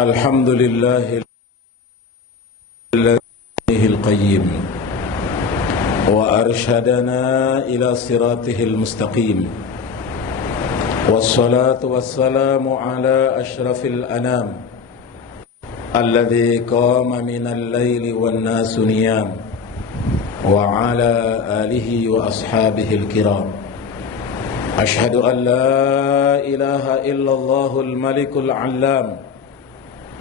الحمد لله الذي القيم وأرشدنا إلى صراطه المستقيم والصلاة والسلام على أشرف الأنام الذي قام من الليل والناس نيام وعلى آله وأصحابه الكرام أشهد أن لا إله إلا الله الملك العلام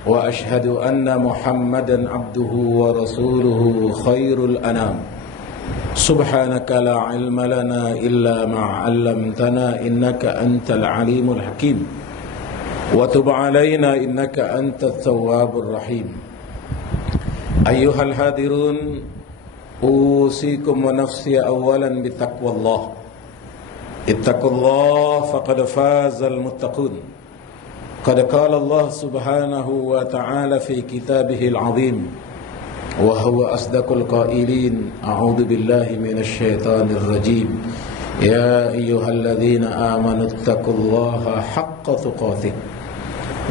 وأشهد أن محمدا عبده ورسوله خير الأنام سبحانك لا علم لنا إلا ما علمتنا إنك أنت العليم الحكيم وتب علينا إنك أنت التواب الرحيم أيها الحاضرون أوصيكم ونفسي أولا بتقوى الله اتقوا الله فقد فاز المتقون قد قال الله سبحانه وتعالى في كتابه العظيم وهو أصدق القائلين أعوذ بالله من الشيطان الرجيم يا أيها الذين آمنوا اتقوا الله حق تقاته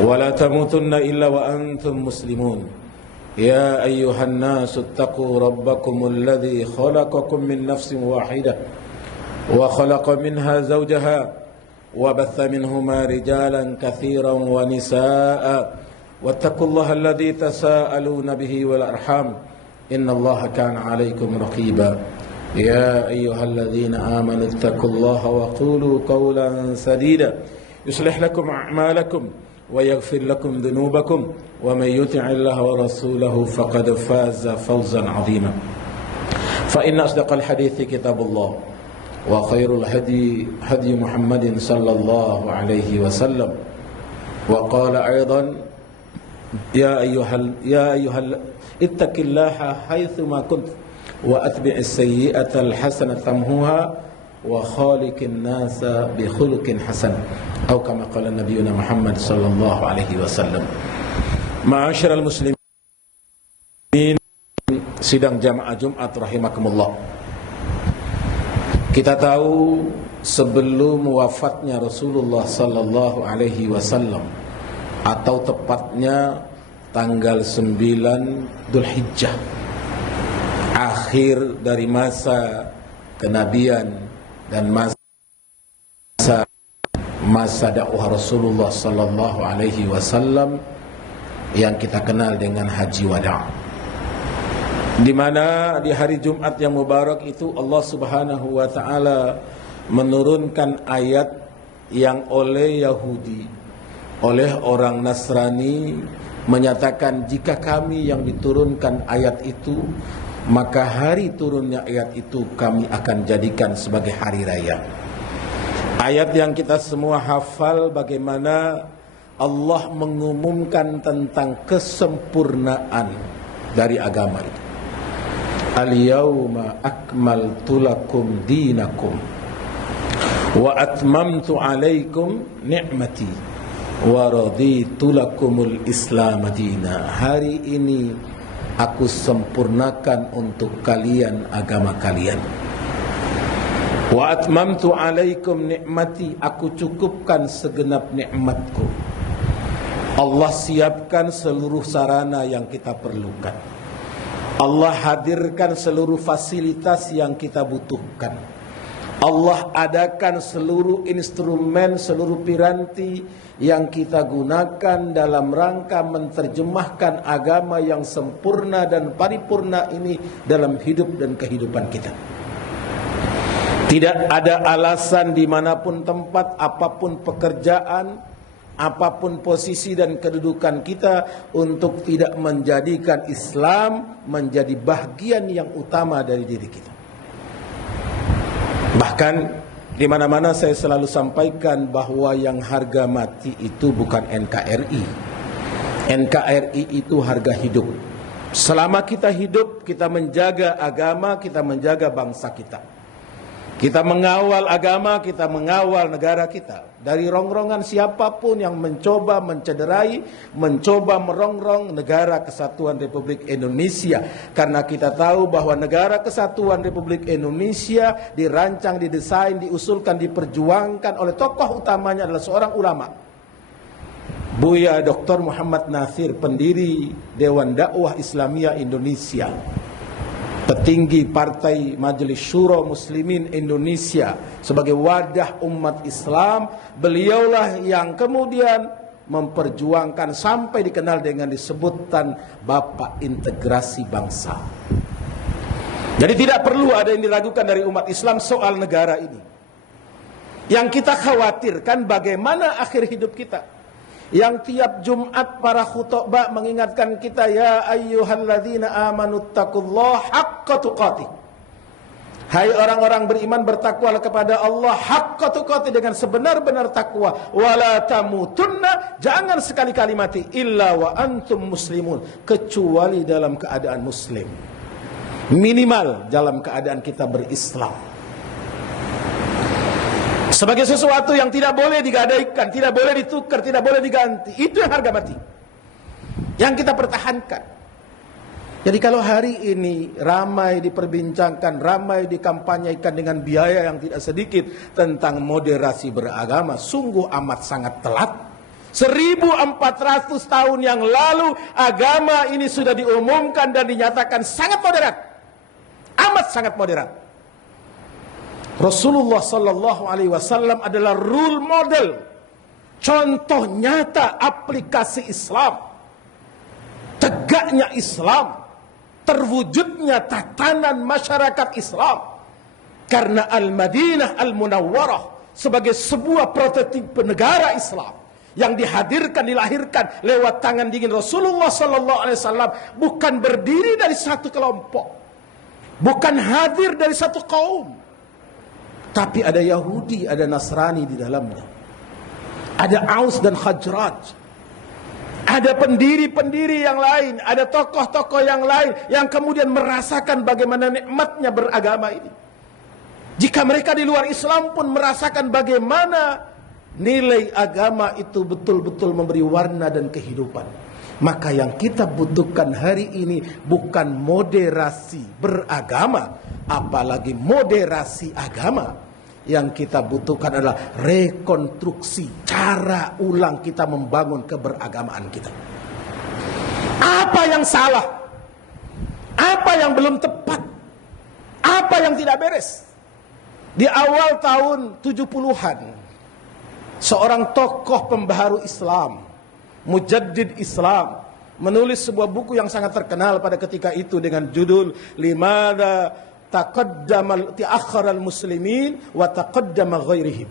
ولا تموتن إلا وأنتم مسلمون يا أيها الناس اتقوا ربكم الذي خلقكم من نفس واحدة وخلق منها زوجها وبث منهما رجالا كثيرا ونساء واتقوا الله الذي تساءلون به والأرحام إن الله كان عليكم رقيبا يا أيها الذين آمنوا اتقوا الله وقولوا قولا سديدا يصلح لكم أعمالكم ويغفر لكم ذنوبكم ومن يطع الله ورسوله فقد فاز فوزا عظيما فإن أصدق الحديث كتاب الله وخير الهدي هدي محمد صلى الله عليه وسلم وقال أيضا يا أيها اتق الله حيثما كنت وأتبع السيئة الحسنة تمحوها وخالق الناس بخلق حسن أو كما قال نبينا محمد صلى الله عليه وسلم. معاشر المسلمين sidang jamaah Jumat rahimakumullah. Kita tahu sebelum wafatnya Rasulullah sallallahu alaihi wasallam atau tepatnya tanggal 9 Dzulhijjah, akhir dari masa kenabian dan masa dakwah Rasulullah sallallahu alaihi wasallam yang kita kenal dengan Haji Wada'. Di mana di hari Jumat yang mubarak itu Allah Subhanahu wa taala menurunkan ayat yang oleh Yahudi, oleh orang Nasrani menyatakan jika kami yang diturunkan ayat itu, maka hari turunnya ayat itu kami akan jadikan sebagai hari raya. Ayat yang kita semua hafal bagaimana Allah mengumumkan tentang kesempurnaan dari agama itu. Al-yawma akmaltu lakum dinakum wa atmamtu alaikum ni'mati wa raditu lakumul islam dina. Hari ini aku sempurnakan untuk kalian agama kalian. Wa atmamtu alaikum ni'mati, aku cukupkan segenap nikmatku. Allah siapkan seluruh sarana yang kita perlukan. Allah hadirkan seluruh fasilitas yang kita butuhkan. Allah adakan seluruh instrumen, seluruh piranti yang kita gunakan dalam rangka menerjemahkan agama yang sempurna dan paripurna ini dalam hidup dan kehidupan kita. Tidak ada alasan dimanapun tempat, apapun pekerjaan, apapun posisi dan kedudukan kita untuk tidak menjadikan Islam menjadi bagian yang utama dari diri kita. Bahkan di mana-mana saya selalu sampaikan bahwa yang harga mati itu bukan NKRI. NKRI itu harga hidup. Selama kita hidup, kita menjaga agama, kita menjaga bangsa kita. Kita mengawal agama, kita mengawal negara kita dari rongrongan siapapun yang mencoba mencederai, mencoba merongrong negara kesatuan Republik Indonesia. Karena kita tahu bahwa negara kesatuan Republik Indonesia dirancang, didesain, diusulkan, diperjuangkan oleh tokoh utamanya adalah seorang ulama. Buya Dr. Muhammad Nasir, pendiri Dewan Dakwah Islamiyah Indonesia, petinggi Partai Majelis Syuro Muslimin Indonesia sebagai wadah umat Islam, beliaulah yang kemudian memperjuangkan sampai dikenal dengan disebutan Bapak Integrasi Bangsa. Jadi tidak perlu ada yang diragukan dari umat Islam soal negara ini. Yang kita khawatirkan bagaimana akhir hidup kita. Yang tiap Jumat para khutbah mengingatkan kita, ya ayyuhalladzina amanu taqullaha haqqa tuqatih. Hai orang-orang beriman, bertakwalah kepada Allah haqqa tuqatih, dengan sebenar-benar takwa. Wala tamutunna, jangan sekali-kali mati illa wa antum muslimun, kecuali dalam keadaan muslim. Minimal dalam keadaan kita berislam. Sebagai sesuatu yang tidak boleh digadaikan, tidak boleh ditukar, tidak boleh diganti. Itu yang harga mati yang kita pertahankan. Jadi kalau hari ini ramai diperbincangkan, ramai dikampanyekan dengan biaya yang tidak sedikit tentang moderasi beragama, sungguh amat sangat telat. 1400 tahun yang lalu agama ini sudah diumumkan dan dinyatakan sangat moderat. Amat sangat moderat. Rasulullah sallallahu alaihi wasallam adalah role model, contoh nyata aplikasi Islam, tegaknya Islam, terwujudnya tatanan masyarakat Islam. Karena Al-Madinah Al-Munawwarah sebagai sebuah prototipe negara Islam yang dihadirkan, dilahirkan lewat tangan dingin Rasulullah sallallahu alaihi wasallam, bukan berdiri dari satu kelompok, bukan hadir dari satu kaum, tapi ada Yahudi, ada Nasrani di dalamnya. Ada Aus dan Khazraj. Ada pendiri-pendiri yang lain, ada tokoh-tokoh yang lain yang kemudian merasakan bagaimana nikmatnya beragama ini. Jika mereka di luar Islam pun merasakan bagaimana nilai agama itu betul-betul memberi warna dan kehidupan. Maka yang kita butuhkan hari ini bukan moderasi beragama, apalagi moderasi agama. Yang kita butuhkan adalah rekonstruksi, cara ulang kita membangun keberagamaan kita. Apa yang salah? Apa yang belum tepat? Apa yang tidak beres? Di awal tahun 70-an, seorang tokoh pembaharu Islam, mujaddid Islam, menulis sebuah buku yang sangat terkenal pada ketika itu dengan judul Limada ta'akhkharal muslimin wa taqaddama ghairihim.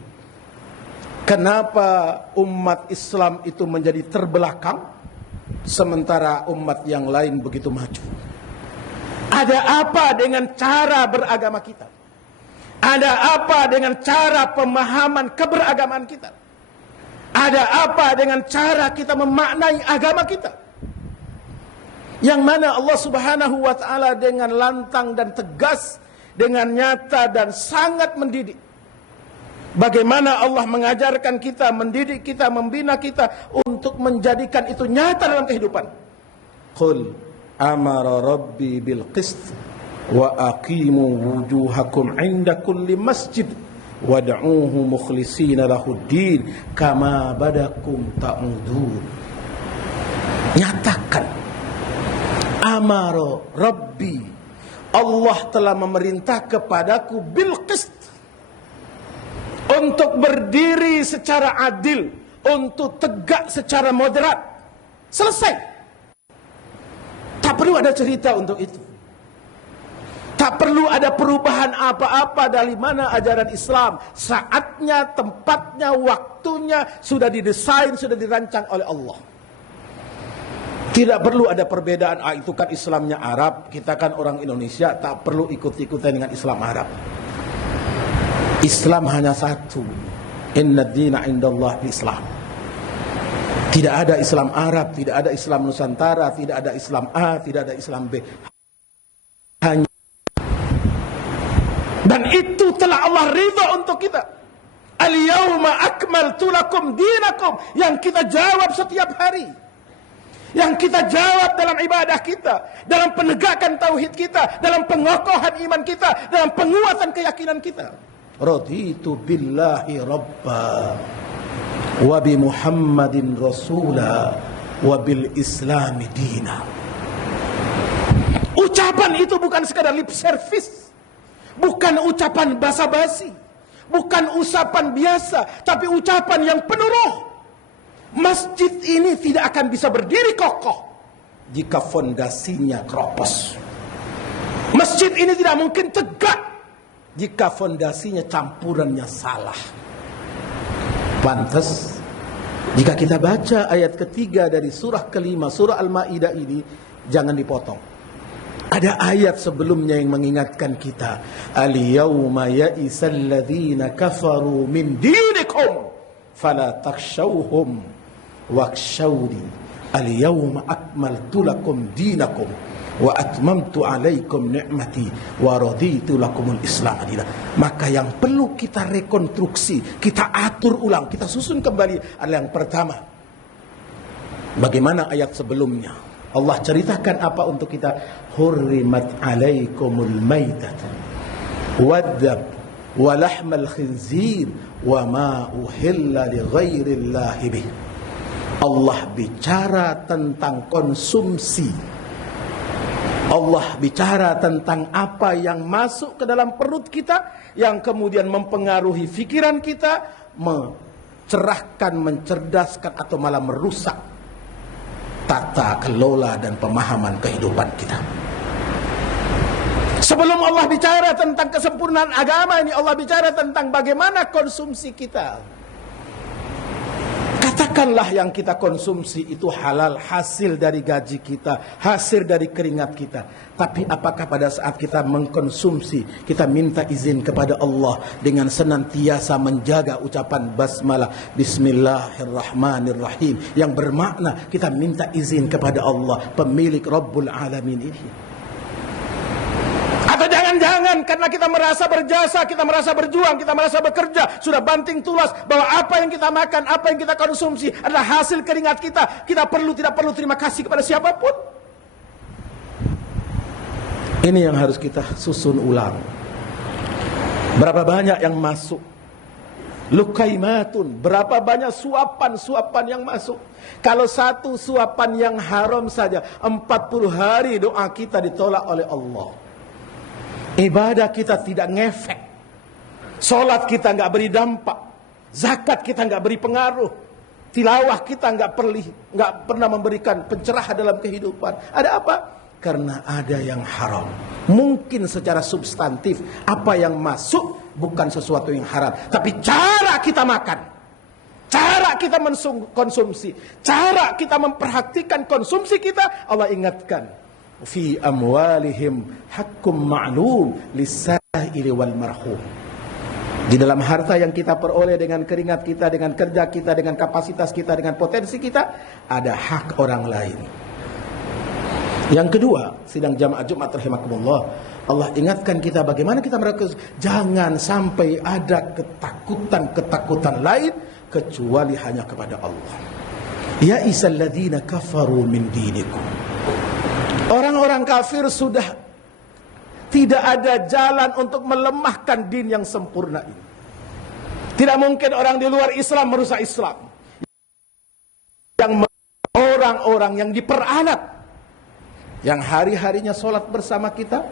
Kenapa umat Islam itu menjadi terbelakang sementara umat yang lain begitu maju? Ada apa dengan cara beragama kita? Ada apa dengan cara pemahaman keberagamaan kita? Ada apa dengan cara kita memaknai agama kita? Yang mana Allah Subhanahu wa ta'ala dengan lantang dan tegas, dengan nyata dan sangat mendidik. Bagaimana Allah mengajarkan kita, mendidik kita, membina kita untuk menjadikan itu nyata dalam kehidupan. Qul amara rabbi bil qist wa aqimu wujuhakum inda kulli masjid wad'uuhu mukhlishina lahuddin kama badakum ta'udun. Nyatakan, amaro Rabbi, Allah telah memerintah kepadaku bil qist, untuk berdiri secara adil, untuk tegak secara moderat. Selesai. Tak perlu ada cerita untuk itu. Tak perlu ada perubahan apa-apa dari mana ajaran Islam. Saatnya, tempatnya, waktunya sudah didesain, sudah dirancang oleh Allah. Tidak perlu ada perbedaan, itu kan Islamnya Arab, kita kan orang Indonesia, tak perlu ikut-ikutan dengan Islam Arab. Islam hanya satu. Inna dina indallah Islam. Tidak ada Islam Arab, tidak ada Islam Nusantara, tidak ada Islam A, tidak ada Islam B. Hanya. Dan itu telah Allah ridha untuk kita. Al-yawma akmaltu lakum dinakum, yang kita jawab setiap hari. Yang kita jawab dalam ibadah kita, dalam penegakan tauhid kita, dalam pengokohan iman kita, dalam penguatan keyakinan kita. Raditu billahi rabba wa bi Muhammadin rasula wa bil Islami dina. Ucapan itu bukan sekadar lip service, bukan ucapan basa-basi, bukan ucapan biasa, tapi ucapan yang penuh roh. Masjid ini tidak akan bisa berdiri kokoh jika fondasinya keropos. Masjid ini tidak mungkin tegak jika fondasinya campurannya salah. Pantas jika kita baca ayat ketiga dari surah kelima, surah Al-Ma'idah ini, jangan dipotong. Ada ayat sebelumnya yang mengingatkan kita, al-yawma ya'isal ladzina kafaru min dinikum fala takhshawhum wakhshawni al-yawma akmaltu lakum dinakum wa atmamtu alaikum ni'mati wa raditu lakumul Islam adina. Maka yang perlu kita rekonstruksi, kita atur ulang, kita susun kembali adalah yang pertama, bagaimana ayat sebelumnya Allah ceritakan apa untuk kita? Hurrimat alaikumul maitatu waddam wa lahmal khinzir wa ma uhilla li ghairillahi bih. Allah bicara tentang konsumsi. Allah bicara tentang apa yang masuk ke dalam perut kita, yang kemudian mempengaruhi pikiran kita, mencerahkan, mencerdaskan, atau malah merusak tata kelola dan pemahaman kehidupan kita. Sebelum Allah bicara tentang kesempurnaan agama ini, Allah bicara tentang bagaimana konsumsi kita. Katakanlah yang kita konsumsi itu halal, hasil dari gaji kita, hasil dari keringat kita. Tapi apakah pada saat kita mengkonsumsi, kita minta izin kepada Allah dengan senantiasa menjaga ucapan basmalah, Bismillahirrahmanirrahim, yang bermakna kita minta izin kepada Allah, pemilik Rabbul Alamin ini? Atau jangan-jangan karena kita merasa berjasa, kita merasa berjuang, kita merasa bekerja, sudah banting tulas bahwa apa yang kita makan, apa yang kita konsumsi adalah hasil keringat kita. Kita tidak perlu terima kasih kepada siapapun. Ini yang harus kita susun ulang. Berapa banyak yang masuk? Lukaimatun, berapa banyak suapan-suapan yang masuk? Kalau satu suapan yang haram saja, 40 hari doa kita ditolak oleh Allah. Ibadah kita tidak ngefek, solat kita nggak beri dampak, zakat kita nggak beri pengaruh, tilawah kita nggak pernah memberikan pencerahan dalam kehidupan. Ada apa? Karena ada yang haram. Mungkin secara substantif apa yang masuk bukan sesuatu yang haram, tapi cara kita makan, cara kita mengkonsumsi, cara kita memperhatikan konsumsi kita, Allah ingatkan. Fi amwalihim hakkum ma'lum lis-sa'ili wal marhum. Di dalam harta yang kita peroleh dengan keringat kita, dengan kerja kita, dengan kapasitas kita, dengan potensi kita, ada hak orang lain. Yang kedua, sidang jamaah Jumat rahimakumullah, Allah ingatkan kita bagaimana kita melakukan. Jangan sampai ada ketakutan lain kecuali hanya kepada Allah. Ya isalladzina kafaru min dinikum. Orang-orang kafir sudah tidak ada jalan untuk melemahkan din yang sempurna ini. Tidak mungkin orang di luar Islam merusak Islam. Yang orang-orang yang diperalat, yang hari-harinya sholat bersama kita,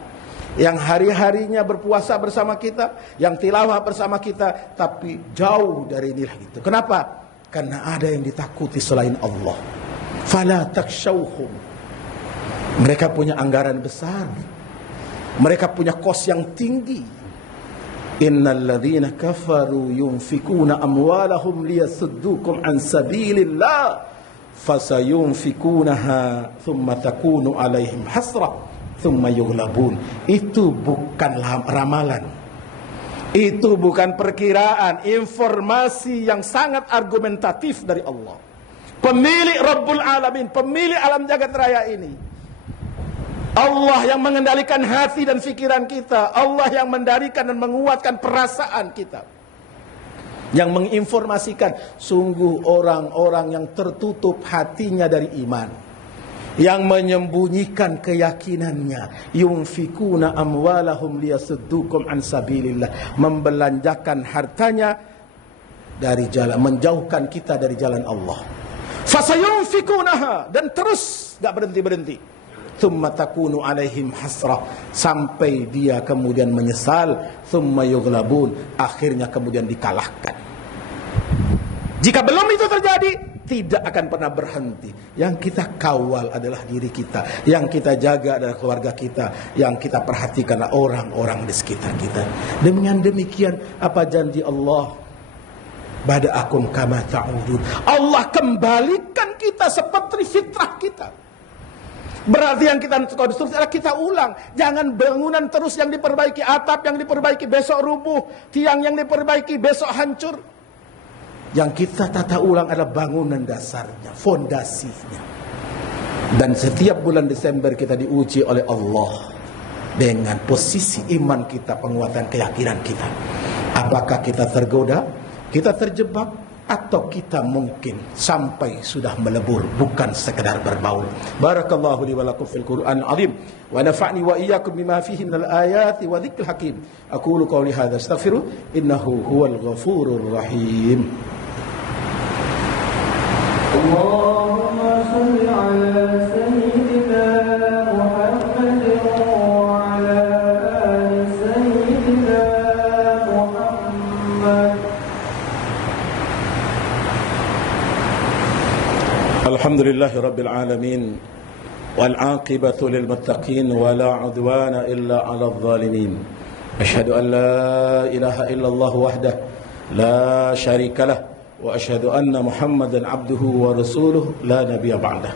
yang hari-harinya berpuasa bersama kita, yang tilawah bersama kita, tapi jauh dari nilai itu. Kenapa? Karena ada yang ditakuti selain Allah. Fala takshawhum. Mereka punya anggaran besar, mereka punya kos yang tinggi. Innal ladzina kafaru yunfikuna amwalahum liyasuddukum an sabilillah fasayunfikunaha thumma takunu alaihim hasrah thumma yughlabun. Itu bukan ramalan, itu bukan perkiraan, informasi yang sangat argumentatif dari Allah, pemilik Rabbul Alamin, pemilik alam jagat raya ini. Allah yang mengendalikan hati dan pikiran kita, Allah yang mendarikan dan menguatkan perasaan kita, yang menginformasikan. Sungguh orang-orang yang tertutup hatinya dari iman, yang menyembunyikan keyakinannya, yunfikuna amwalahum liyasuddukum an sabilillah, membelanjakan hartanya dari jalan, menjauhkan kita dari jalan Allah. Fasayunfikunaha, dan terus gak berhenti-berhenti. Thumma takunu alaihim hasrah, sampai dia kemudian menyesal. Thumma yughlabun, akhirnya kemudian dikalahkan. Jika belum itu terjadi, tidak akan pernah berhenti. Yang kita kawal adalah diri kita, yang kita jaga adalah keluarga kita, yang kita perhatikan adalah orang-orang di sekitar kita. Dengan demikian, apa janji Allah? Bada'akum kama ta'udun. Allah kembalikan kita seperti fitrah kita. Berarti yang kita konstruksi adalah kita ulang. Jangan bangunan terus yang diperbaiki, atap yang diperbaiki besok rubuh, tiang yang diperbaiki besok hancur. Yang kita tata ulang adalah bangunan dasarnya, fondasinya. Dan setiap bulan Desember kita diuji oleh Allah dengan posisi iman kita, penguatan keyakinan kita. Apakah kita tergoda, kita terjebak, atau kita mungkin sampai sudah melebur, bukan sekedar berbaul. Barakallahu li wa lakum fil Qur'an azim wa nafa'ni wa iyyakum bima fihi minal ayati wa dzikril hakim. Aqulu qawli hadza astaghfiru innahu huwal ghafurur rahim. Allahumma shalli ala sayyidina Muhammad wa ala ali sayyidina Muhammad. Alhamdulillahi rabbil alamin wal aqibatu lil muttaqin wa la udwana illa 'alal zalimin. Asyhadu an la ilaha illallah wahdahu la syarika lah wa asyhadu anna Muhammadan abduhu wa rasuluhu la nabiyya ba'dah.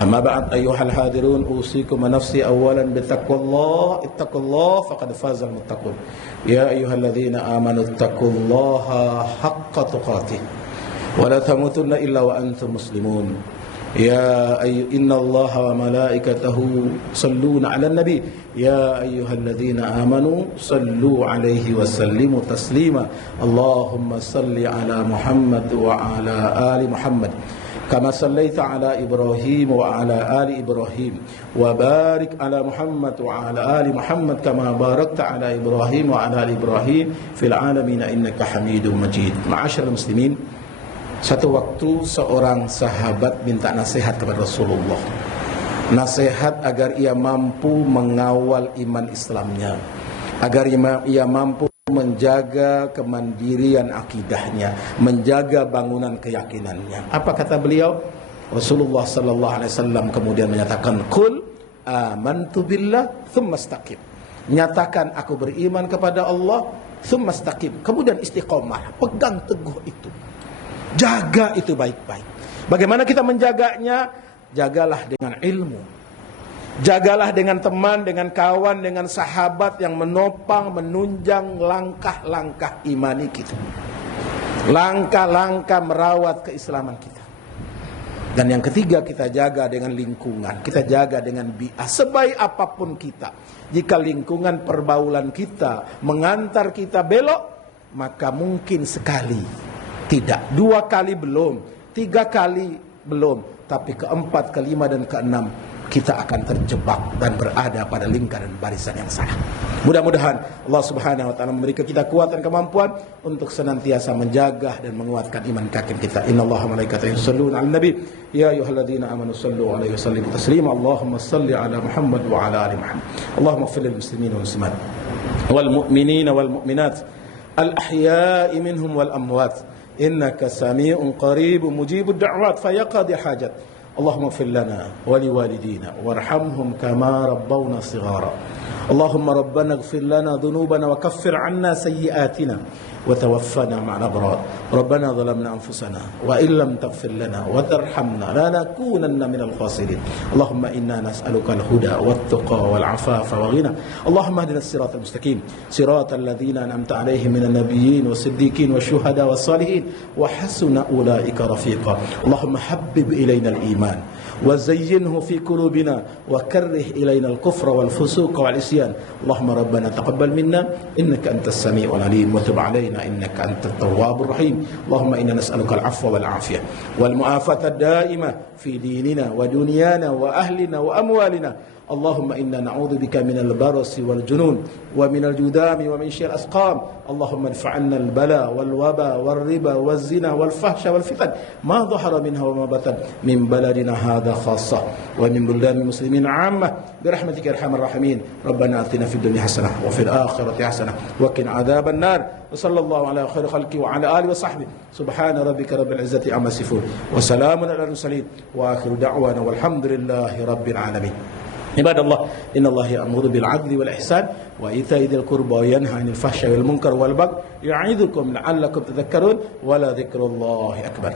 Amma ba'd, ayyuhal hadirun, usikum wa nafsi awalan bittaqwallah. Ittaqullah faqad fazal muttaqun. Ya ayyuhalladzina amanu ittaqullaha haqqa tuqatih wa la tamutunna illa wa antum muslimun. Ya innallaha wa malaikatahu salluna 'alan nabi ya ayyuhalladzina amanu sallu 'alaihi wa sallimu taslima. Allahumma salli 'ala Muhammad wa 'ala ali Muhammad kama sallaita 'ala Ibrahim wa 'ala ali Ibrahim wa barik 'ala Muhammad wa 'ala ali Muhammad kama barakta 'ala Ibrahim wa 'ala ali Ibrahim fil 'alamin innaka Hamidum Majid. Ma'asyiral muslimin, satu waktu seorang sahabat minta nasihat kepada Rasulullah. Nasihat agar ia mampu mengawal iman Islamnya, agar ia mampu menjaga kemandirian akidahnya, menjaga bangunan keyakinannya. Apa kata beliau? Rasulullah sallallahu alaihi wasallam kemudian menyatakan, "Qul amantu billah tsumma istaqim." Nyatakan aku beriman kepada Allah, tsumma istaqim. Kemudian istiqomah, pegang teguh itu. Jaga itu baik-baik. Bagaimana kita menjaganya? Jagalah dengan ilmu. Jagalah dengan teman, dengan kawan, dengan sahabat yang menopang, menunjang langkah-langkah imani kita. Langkah-langkah merawat keislaman kita. Dan yang ketiga, kita jaga dengan lingkungan. Kita jaga dengan bi'ah. Sebaik apapun kita, jika lingkungan perbaulan kita mengantar kita belok, maka mungkin sekali, tidak, 2 kali belum, 3 kali belum, tapi keempat, kelima, dan keenam kita akan terjebak dan berada pada lingkaran barisan yang salah. Mudah-mudahan Allah Subhanahu wa taala memberi kita kekuatan, kemampuan untuk senantiasa menjaga dan menguatkan iman kaki kita. Innallaha wa malaikatahu yusholluna 'alan nabi ya ayyuhalladzina amanu shallu 'alaihi wa sallimu taslima. Allahumma shalli 'ala Muhammad wa 'ala ali Muhammad. Allahumma ighfir lil muslimina wal muslimat wal mu'minina wal mu'minat al ahya'i minhum wal amwat. Innaka sami'un qaribun mujibud da'wat fayaqdi hajat. Allahumma ighfir lana wa liwalidina warhamhum kama rabbawna shighara. Allahumma rabbana ighfir lana dhunubana wa kaffir 'anna sayyi'atina wa tawaffana ma'al abrar. Rabbana zalamna anfusana wa illam taghfir lana wa tarhamna lanakunanna minal khasirin. Allahumma inna nas'aluka al-huda wat-tuqa wal-'afafa wa ghina. Allahumma ihdinas siratal mustaqim, siratal ladzina an'amta 'alaihim minan nabiyyin was-siddiqin wasyuhada was-salihin wa hasuna ulaika rafiqa. Allahumma habbib ilaina al-iman wa zayyinhu fi qulubina wa karrih ilaina al-kufra wal-fusuqa wal-isyan. Allahumma rabbana taqabbal minna innaka antas sami'ul 'alim wa tub 'alaina innaka antat tawwabur rahim. Allahumma inna nas'aluka al-'afwa wal 'afiyah wal mu'afata ad-da'imah fi dinina wa dunyana wa ahlina wa amwalina. اللهم إنا نعوذ بك من البرص والجنون ومن الجذام ومن شر الأسقام اللهم ادفع عنا البلاء والوباء والربا والزنا والفحش والفتن ما ظهر منها وما بطن من بلدنا هذا خاصة ومن بلدان المسلمين عامة برحمتك يا أرحم الراحمين. ربنا آتنا في الدنيا حسنة وفي الآخرة حسنة وقنا عذاب النار. وصلى الله على خير خلقه وعلى آله وصحبه. سبحان ربك رب العزة عما يصفون وسلام على المرسلين وآخر دعوانا والحمد لله رب العالمين. عباد الله إن الله يأمر بالعدل والإحسان وإيتاء ذي القربى وينهى عن الفحشاء والمنكر والبغي يعظكم لعلكم تذكرون ولذكر الله أكبر.